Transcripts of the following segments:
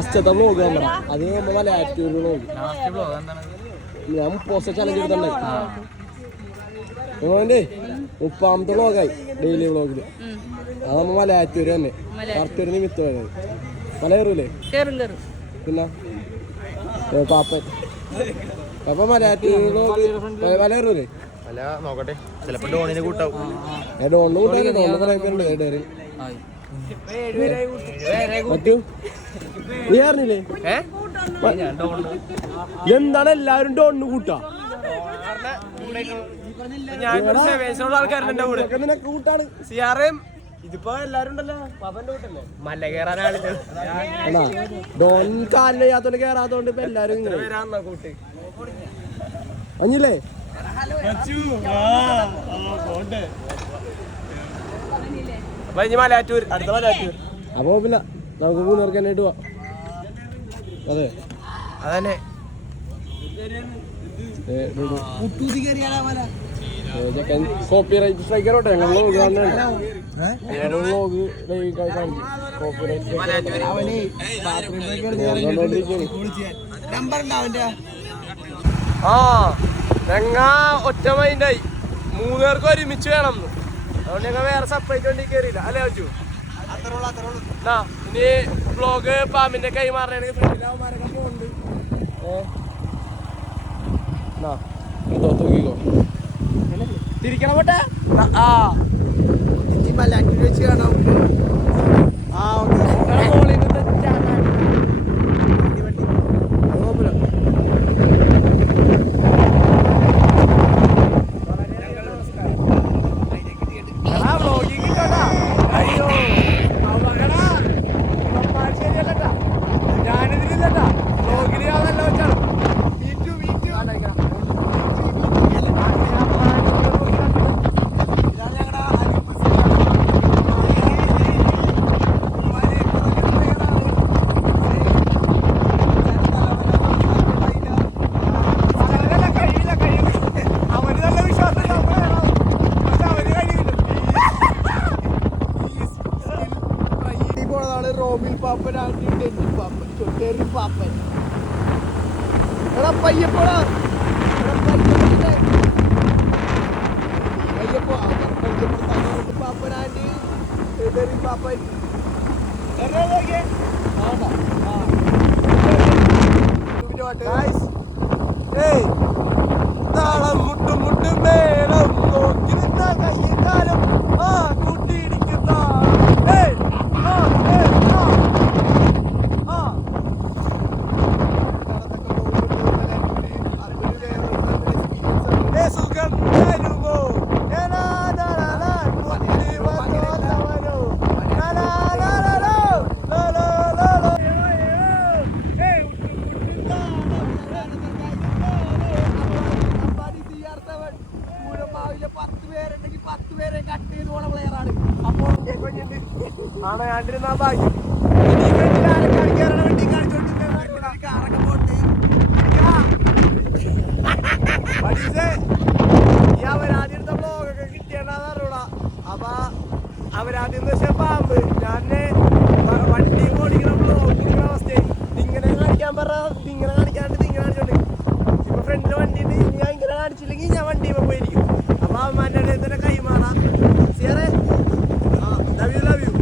ലാസ്റ്റത്തെ വ്ലോഗ് നമ്മുടെ അത് നമ്മൾ മലയാറ്റൂർ വ്ലോഗ് ഞാൻ പോസ്റ്റ് ചലഞ്ച് എടുത്തുണ്ടായി മോൻ്റെ 30ാമത്തെ വ്ലോഗായി ഡെയിലി വ്ലോഗില് അത് നമ്മൾ മലയാറ്റൂര് തന്നെ കറക്റ്റൊരു നിമിത്തം വരുന്നത് മല കയറൂലേ പിന്നെ പാപ്പൻ അപ്പൊ മലയാറ്റൂർ മല കയറൂലേ നോക്കട്ടെ ചിലപ്പോ ഡോണിനെ കൂട്ടാവും ഡോണിന് കൂട്ടാൻ ഡോണിന് കുറെ പേരുണ്ട് ഡയറി മറ്റു നീ അറിഞ്ഞില്ലേ എന്താണ് എല്ലാവരും ഡോണിന് കൂട്ടാ കൂട്ടാണ് ഇതിപ്പോ എല്ലാരും ഉണ്ടല്ലോ മല കയറാനാണ് ഡോൺ കാലിന് ചെയ്യാത്തോണ്ട് കേറാത്തോണ്ട് ഇപ്പൊ എല്ലാരും കൂട്ട് അഞ്ഞില്ലേ അപ്പൊ ഇനി മലയാറ്റൂർ അടുത്ത മലയാറ്റൂർ അപ്പൊ പിന്നെ നമുക്ക് 3 പേർക്ക് തന്നെ ഇട്ട് പോവാം അതെ അതന്നെ കോപ്പിറൈറ്റ് സ്ട്രൈക്കറോട്ടെ ഞങ്ങൾ ഞങ്ങ ഒറ്റ മൈൻഡായി 3 പേർക്ക് ഒരുമിച്ച് വേണം അതുകൊണ്ട് ഞങ്ങൾ വേറെ സെപ്പറേറ്റ് വണ്ടി കയറിയില്ല അല്ലേ അച്ചു ഇനി ബ്ലോഗ് പാമ്പിന്റെ കൈമാറണെങ്കിൽ ഫ്രണ്ടിലാവന്മാരൊക്കെ പോകുന്നുണ്ട് തിരിക്കണം പോട്ടെ മലയാറ്റൂർ വെച്ച് കാണാം റോബിൻ പാപ്പൻ ഡെന്നി പാപ്പൻ ചൊട്ടേറി പാപ്പൻ എടാ പയ്യപ്പോടാ പാപ്പൻ ആൻറ്റി ഡെന്നി പാപ്പൻ താളം മുട്ടും മുട്ടും മേളം നോക്കി നിന്ന കയ്യും കാലം കൂട്ടിയിടിക്കുന്ന ആണ് കണ്ടിരുന്ന ഭാഗ്യം ഈ അവരാദ്യത്തെ ബ്ലോഗൊക്കെ കിട്ടിയെന്നാന്ന് അറിയൂടാ അപ്പൊ അവരാദ്യം വെച്ചാൽ പാമ്പ് ഞാൻ വണ്ടി ഓടിക്കുന്ന ബ്ലോഗ് കൊടുക്കുന്ന അവസ്ഥയായി ഇങ്ങനെ കാണിക്കാൻ പറഞ്ഞ ഇങ്ങനെ കാണിക്കാണ്ട് ഇങ്ങനെ കാണിച്ചോണ്ട് ഇപ്പൊ ഫ്രണ്ടില് വണ്ടി ഉണ്ട് ഞാൻ ഇങ്ങനെ കാണിച്ചില്ലെങ്കിൽ ഞാൻ വണ്ടി പോയിരിക്കും അപ്പൊ അവന്മാരുടെ അടുത്ത് തന്നെ കൈമാറാം സിയറെ love you love you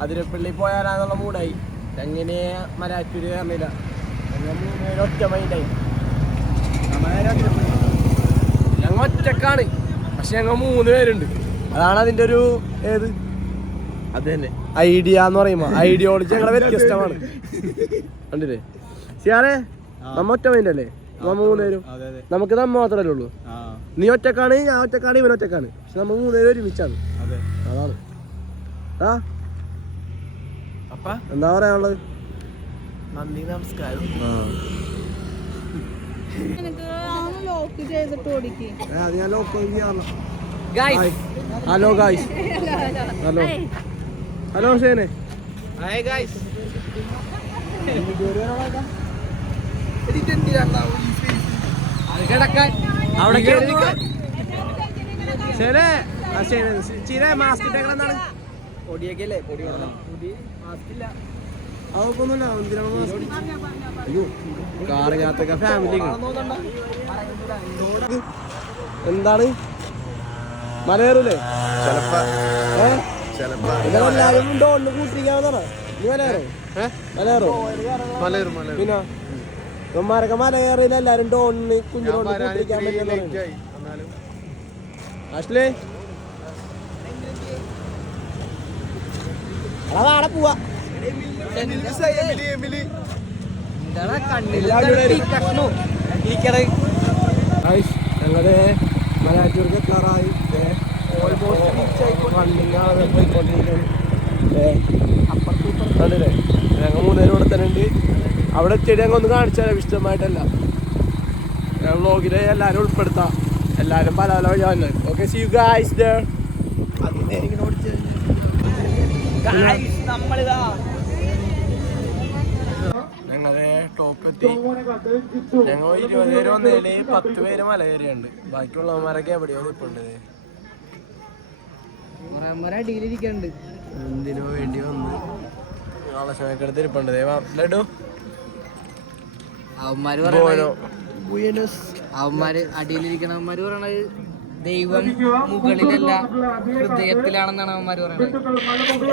Athirappilly പോയാലാന്നുള്ള മൂടായി എങ്ങനെ മലയാറ്റൂര് കയറുന്നില്ല ഒറ്റ മൈൻഡായി ഞങ്ങൾ ഒറ്റക്കാണ് പക്ഷെ ഞങ്ങൾ 3 പേരുണ്ട് അതാണ് അതിന്റെ ഒരു ഏത് അത് തന്നെ ഐഡിയ എന്ന് പറയുമ്പോ ഐഡിയോളജി ഞങ്ങളെ വ്യത്യസ്തമാണ് കണ്ടില്ലേ സിയാറെ നമ്മ ഒറ്റ മൈൻഡ് അല്ലേ നമ്മ 3 പേരും നമുക്ക് നമ്മ മാത്രമല്ലേ ഉള്ളൂ നീ ഒറ്റക്കാണ് ഞാൻ ഒറ്റക്കാണ് ഇവൻ ഒറ്റക്കാണ് പക്ഷെ നമ്മ 3 പേരും ഒരുമിച്ചാണ് അതാണ് എന്താ പറയാനുള്ളത് നന്ദി നമസ്കാരം ഹലോ ഗായ്സ് ഹലോ ഷേനെ ഹായ് ഗൈസ്. അവിടെ മാസ്ക് ഇട്ടേക്കണെന്താണ്? പൊടിയൊക്കെയല്ലേ പൊടി കാറിനകത്തൊക്കെ ഫാമിലി എന്താണ് മലയേറൂലേ? എല്ലാരും ഡോണിന് കൂട്ടിരിക്കാവുന്ന മലയേറോ പിന്നെ ഇവന്മാരൊക്കെ മലയേറിയില്ല. എല്ലാരും ഡോണിന് കുഞ്ഞിനോണ്ട് കൂട്ടിരിക്കാൻ പറ്റുന്ന ആഷ്ലേ അതാടെ പോവാ. ഞങ്ങളുടെ മലയാറ്റൂർക്ക് എത്താറായി. ഞങ്ങൾ 3 പേരും ഇവിടെ തന്നെ ഉണ്ട്. അവിടെ എത്തിയിട്ട് ഞങ്ങൾ ഒന്ന് കാണിച്ചാൽ വിശദമായിട്ടല്ല. ഞാൻ വ്ളോഗില് എല്ലാവരും ഉൾപ്പെടുത്താം. എല്ലാവരും പല പല വഴി വന്നത്. Okay, see you guys there. ഞങ്ങളെ ടോപ്പ് എത്തി. ഞങ്ങൾ 20 പേര് വന്നതില് 10 പേര് മല കയറിയുണ്ട്. ബാക്കിയുള്ളവന്മാരൊക്കെ എവിടെയോ നിൽപ്പുണ്ട്. എന്തിനോ വേണ്ടി വന്ന് ആളശമൊക്കെ എടുത്ത് ഇരിപ്പുണ്ട്. ലഡു അവന്മാര് അടിയിലിരിക്കണവന്മാര് പറയണത് ദൈവം മുകളിലല്ല ഹൃദയത്തിലാണെന്നാണ് അവന്മാര് പറയണത്.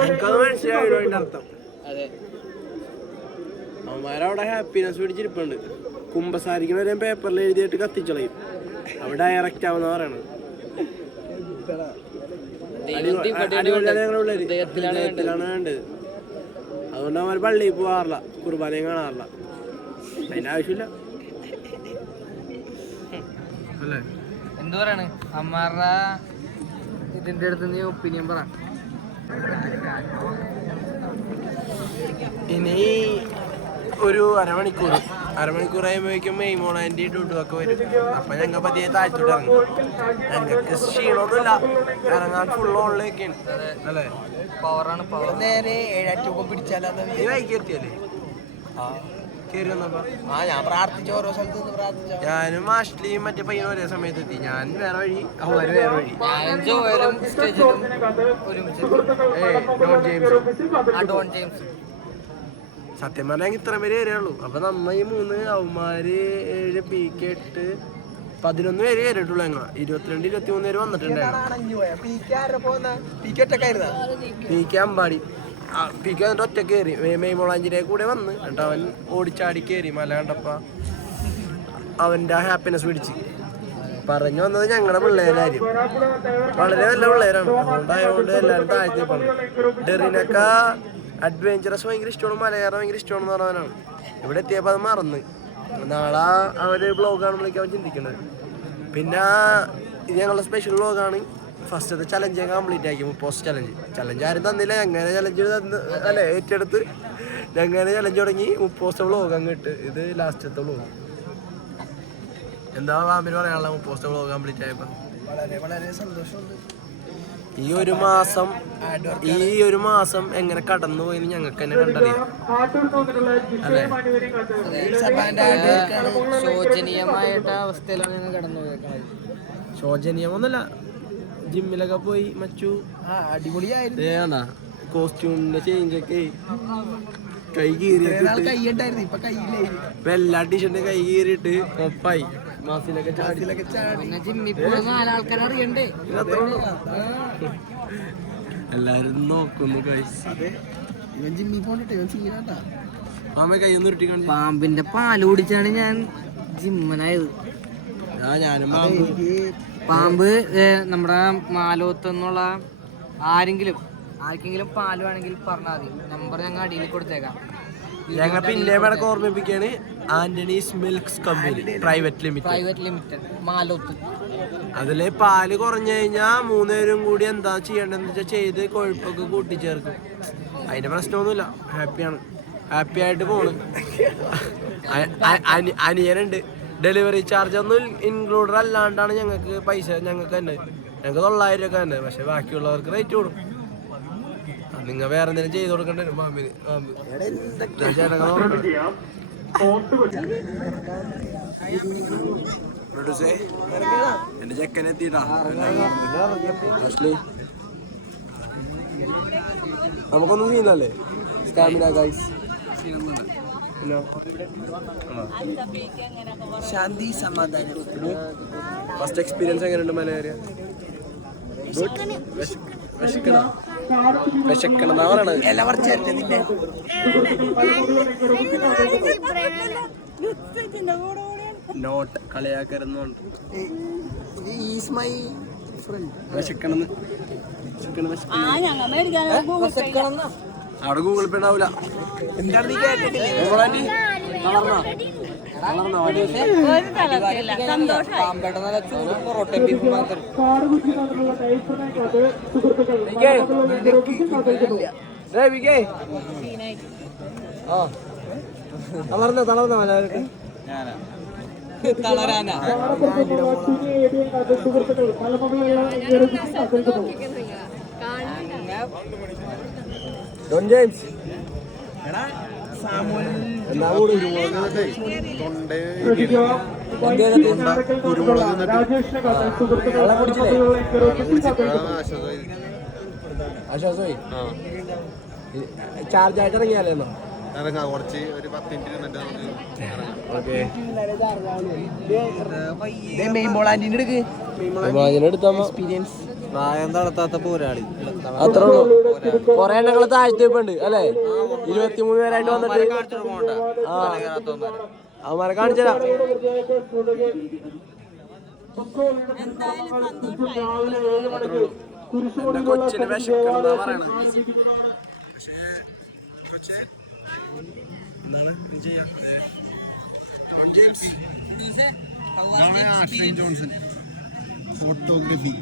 എനിക്കത് മനസ്സിലായില്ലോ അതിന്റെ അർത്ഥം. അതെ, അവന്മാരവിടെ ഹാപ്പിനെസ് പിടിച്ചിരിപ്പുണ്ട്. കുമ്പസാരിക്കുന്നവരെ പേപ്പറിൽ എഴുതിയിട്ട് കത്തിച്ചളയും. അവിടെ ഡയറക്റ്റ് ആവുന്ന പറയണത്. ഹൃദയത്തിലാണ് വേണ്ടത്. അതുകൊണ്ട് അവന്മാർ പള്ളിയിൽ പോകാറില്ല, കുർബാനയും കാണാറില്ല. അതിന്റെ ആവശ്യമില്ല അല്ലേ? എന്ത് പറയാണ് അമ്മാരുടെ ഇതിന്റെ അടുത്ത് നീ ഒപ്പീനിയൻ പറ. ഇനി ഒരു അരമണിക്കൂർ ആകുമ്പോഴേക്കും മെയ്മോളാൻ്റെ ഡ്യൂട്ടിയൊക്കെ വരും. അപ്പം ഞങ്ങൾ പതിയെ താഴ്ത്തോട്ട് ഇറങ്ങും. ഞങ്ങൾക്ക് ക്ഷീണമൊന്നുമില്ല, ഇറങ്ങാൻ ഫുൾ ഓണിലേക്കാണ് അല്ലേ? പവറാണ് പവർ. നേരെ 7-8 പിടിച്ചാലേ വൈകി എത്തിയല്ലേ? കയറി വന്നപ്പോ ഞാൻ പ്രാർത്ഥിച്ചു, ഓരോ സ്ഥലത്ത് പ്രാർത്ഥിച്ചു. ഞാനും ആഷ്ലിയും മറ്റേ പയ്യനും ഒരേ സമയത്ത് എത്തി. ഞാൻ വേറെ വഴി, അവന്മാര് വേറെ വഴി. ഡോൺ ജെയിംസ് സത്യം പറഞ്ഞാൽ ഇത്ര പേര് കയറിയുള്ളൂ. അപ്പൊ നമ്മ ഈ 3 അവന്മാര് 7 PK 8 11 പേര് കയറിയിട്ടുള്ളൂ. ഞങ്ങൾ 22-23 പേര് വന്നിട്ടുണ്ടായിരുന്നു. PK അമ്പാടി PK എന്നിട്ട് ഒറ്റ കയറി മെയ്മോളാഞ്ചിനെ കൂടെ വന്ന്. എന്നിട്ട് അവൻ ഓടിച്ചാടി കയറി. മല കണ്ടപ്പ അവന്റെ ഹാപ്പിനെസ് പിടിച്ച് പറഞ്ഞു വന്നത് ഞങ്ങളുടെ പിള്ളേരായിരിക്കും. വളരെ നല്ല പിള്ളേരാണ്. അതുകൊണ്ടായതുകൊണ്ട് എല്ലാവരും താഴ്ത്തി പറഞ്ഞു. ഡെറിനൊക്കെ അഡ്വഞ്ചറസ് ഭയങ്കര ഇഷ്ടമാണ്, മലയാളം ഭയങ്കര ഇഷ്ടമാണെന്ന് പറഞ്ഞവനാണ്. ഇവിടെ എത്തിയപ്പോൾ അത് മറന്ന്. നാളെ അവര് ബ്ലോഗ് കാണുമ്പോഴേക്കും അവൻ ചിന്തിക്കുന്നത്. പിന്നെ ഇത് ഞങ്ങളുടെ സ്പെഷ്യൽ ബ്ലോഗാണ്. ഫസ്റ്റത്തെ ചലഞ്ച് കംപ്ലീറ്റ് ആക്കി. 30 ചലഞ്ച് ആരും തന്നില്ല. ഞങ്ങനെ ചലഞ്ച് അല്ലേ ഏറ്റെടുത്ത് ഞങ്ങനെ ചലഞ്ച് തുടങ്ങി. 30 ബ്ലോഗ് അങ്ങ് ഇട്ട്. ഇത് ലാസ്റ്റത്തെ ബ്ലോഗ്. എന്താ ഫാമിലി പറയാനുള്ള 30 ബ്ലോഗ് കംപ്ലീറ്റ് ആയപ്പോൾ? വളരെ സന്തോഷമുണ്ട്. ഈ ഒരു മാസം എങ്ങനെ കടന്നു പോയി ഞങ്ങൾക്ക് തന്നെ കണ്ടറിയാം അല്ലേ? ശോചനീയമായിട്ട് അവസ്ഥയിലാണ് ഞങ്ങൾ കടന്നു പോയേക്കുന്നത്. ശോചനീയമൊന്നുമല്ല, ജിമ്മിലൊക്കെ പോയി മച്ചു അടിപൊളിയായിരുന്നു. കോസ്റ്റ്യൂമിന്റെ ചേഞ്ചൊക്കെ കൈ കീറിയിട്ട് വെള്ള ടീഷർട്ട് കൈ കീറിയിട്ട് ഒപ്പായി. മാസിലൊക്കെ എല്ലാരും നോക്കുന്നു. പാമ്പിന്റെ പാല് കുടിച്ചാണ് ഞാൻ ജിമ്മനായത്. ഞാനും പാമ്പ് നമ്മുടെ മാലോത്ത് എന്നുള്ള ആർക്കെങ്കിലും പാല് വേണമെങ്കിൽ പറഞ്ഞാൽ മതി. നമ്പർ ഞങ്ങൾ അടിയിൽ കൊടുത്തേക്കാം. ഞങ്ങൾ പിന്നെ വേണമെങ്കിൽ ഓർമ്മിപ്പിക്കുകയാണ്. Antony's മിൽക്സ് company private limited Maloth. അതില് പാല് കുറഞ്ഞു കഴിഞ്ഞാൽ 3 പേരും കൂടി എന്താ ചെയ്യേണ്ടതെന്ന് വെച്ചാൽ ചെയ്ത് കൊഴുപ്പൊക്കെ കൂട്ടിച്ചേർക്കും. അതിന്റെ പ്രശ്നമൊന്നുമില്ല. ഹാപ്പി ആയിട്ട് പോണ്. അനിയനുണ്ട്. ഡെലിവറി ചാർജ് ഒന്നും ഇൻക്ലൂഡഡ് അല്ലാണ്ടാണ് ഞങ്ങൾക്ക് പൈസ. ഞങ്ങൾക്ക് തന്നെ ഞങ്ങൾക്ക് 900 രൂപ തന്നെ. പക്ഷെ ബാക്കിയുള്ളവർക്ക് റേറ്റ് കൂടും. നിങ്ങൾ വേറെ എന്തെങ്കിലും ചെയ്ത് കൊടുക്കേണ്ടി വരും പാമ്പിന്. ചേട്ടനൊക്കെ നോക്കണം. എന്റെ ചെക്കൻ എത്തിട്ടാ. നമുക്കൊന്നും ചെയ്യുന്നല്ലേ സ്റ്റാമിന ഗൈസ്. ശാന്തി സമാധാനം. ഫസ്റ്റ് എക്സ്പീരിയൻസ് എങ്ങനെയുണ്ട് മലയാളിയ? വിശക്കണെന്നാ പറയണത്. എല്ലാം പറിച്ചല്ലേ നിന്നെ? നോട്ട് കളിയാക്കരുന്നുണ്ട്. Is my friend. വിശക്കണെന്ന് അവിടെ ഗൂഗിൾ പേ ഉണ്ടാവില്ല. എന്താണ് നീ കേട്ടിട്ടില്ലേ? തളർന്ന മലയാളത്തിൽ തളരാനാ ഡോൺ ജെയിംസ് ചാർജ് ആയിട്ട് ഇറങ്ങിയാലേന്നോ? കുറച്ച് ഒരു 10 മിനിറ്റ് എക്സ്പീരിയൻസ് നടത്താത്ത പോരാളി അത്രേ ഉള്ളൂ. കൊറേ എണ്ണങ്ങള് താഴ്ത്തിപ്പുണ്ട് അല്ലേ? 23 പേരായിട്ട് വന്നിട്ട് അവന്മാരെ കാണിച്ചതാ. കൊച്ചിന് വിശക്കണെന്നാ പറയണത്. ജോൺസൺ ഫോട്ടോഗ്രാഫി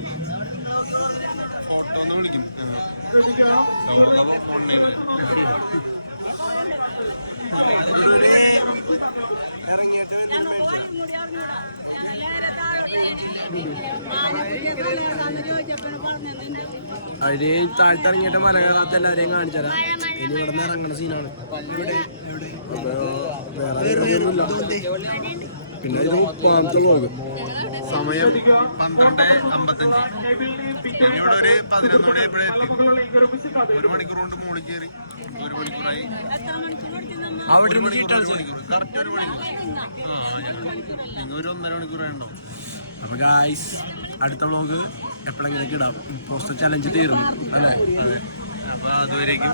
വിളിക്കും. അതില് താഴ്ത്തിറങ്ങിയിട്ട് മല കയറാത്ത എല്ലാവരെയും കാണിച്ചതാ. ഇനി ഇവിടെ നിന്ന് ഇറങ്ങണ സീനാണ്. പിന്നെ ഇത് 30 പോകും. സമയം 12:55. ഇവിടെ ഒരു 11 എത്തി. 1 മണിക്കൂർ കൊണ്ട് മുകളിൽ കയറി. 1 മണിക്കൂറായി. അവിടെ കറക്റ്റ് 1 മണിക്കൂർ. നിങ്ങൾ ഒരു 1.5 മണിക്കൂറായിട്ടുണ്ടാവും. അപ്പൊ ഗായ്സ് അടുത്ത വ്ളോഗ് എപ്പോഴെങ്കിലൊക്കെ ഇടാം. പോസ്റ്റർ ചലഞ്ച് തീർന്നു അല്ലേ? അപ്പൊ അതുവരേക്കും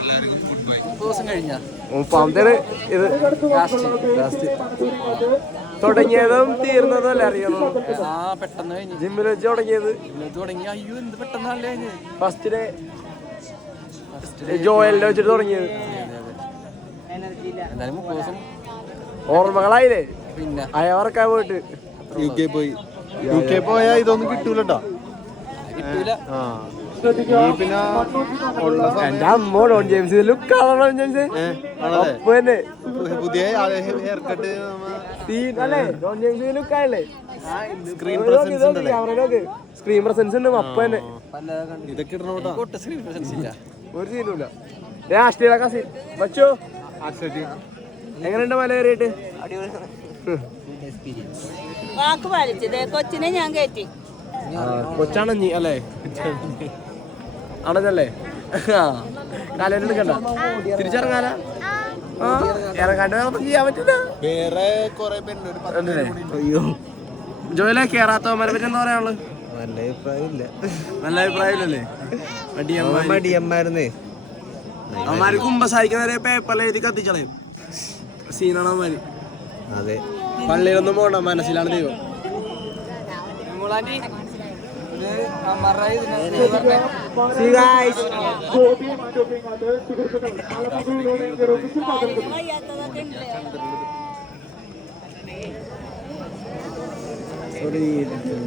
എല്ലാവർക്കും ഗുഡ് ബൈ. ദിവസം കഴിഞ്ഞാ ഇത് തുടങ്ങിയതും തീർന്നതും അല്ലേ അറിയുള്ളൂ. പെട്ടെന്ന് കഴിഞ്ഞു. ജിമ്മിൽ വെച്ച് തുടങ്ങിയത് തുടങ്ങി. അയ്യോ എന്ത് പെട്ടെന്നല്ലേ കഴിഞ്ഞ്. ഫസ്റ്റിലെ ജോയലിനെ വെച്ചിട്ട് തുടങ്ങിയത്. എന്തായാലും 30 ദിവസം ഓർമ്മകളായില്ലേ? പിന്നെ അയവറക്കാൻ പോയിട്ട് UK പോയാൽ ഇതൊന്നും കിട്ടൂലട്ടോ. കിട്ടൂല. പിന്നെ എന്റെ അമ്മ ഡോൺ ജെയിംസ് ലുക്ക് പുതിയ ഹെയർ കട്ട് അല്ലേ? ഡോൺ ജെയിംസ് ലുക്ക് ആയല്ലേ? സ്ക്രീൻ പ്രസൻസ് ഉണ്ടല്ലേ? സ്ക്രീൻ പ്രസൻസ് ഉണ്ട്. അപ്പ തന്നെ ഇതൊക്കെ ഇടണോട്ടാ. സ്ക്രീൻ പ്രസൻസ് ഇല്ല. ഒരു സീനുമില്ല. രാഷ്ട്രീയ സീൻ വച്ചോ. എങ്ങനെയുണ്ട് മല കയറിയിട്ട്? വാക്ക് പാലിച്ചത് കൊച്ചിനെ ഞാൻ കയറ്റി. കൊച്ചാണഞ്ഞി അല്ലേ? അണഞ്ഞല്ലേ? കാലം എടുക്കണ്ട. തിരിച്ചിറങ്ങാല. ഇറങ്ങാണ്ട് ചെയ്യാൻ പറ്റില്ല. വേറെ കുറെ പേരുണ്ട്. അയ്യോ ജോയിലെ കേറാത്തവന്മാരെ പറ്റി എന്താ പറയാനുള്ളത്? നല്ല അഭിപ്രായമില്ല. നല്ല അഭിപ്രായമില്ലല്ലേ? മടിയന്മാരുന്നേ. അവന്മാര് കുമ്പസാരിക്കുന്നവരെ പേപ്പറിൽ എഴുതി കത്തിച്ചളയും സീനാണ് അവന്മാര്. അതെ, പള്ളിയിലൊന്നും പോകണ്ട, മനസ്സിലാണ് ദൈവം. See you guys. വയ്യാത്തതൊക്കെ ഉണ്ട്.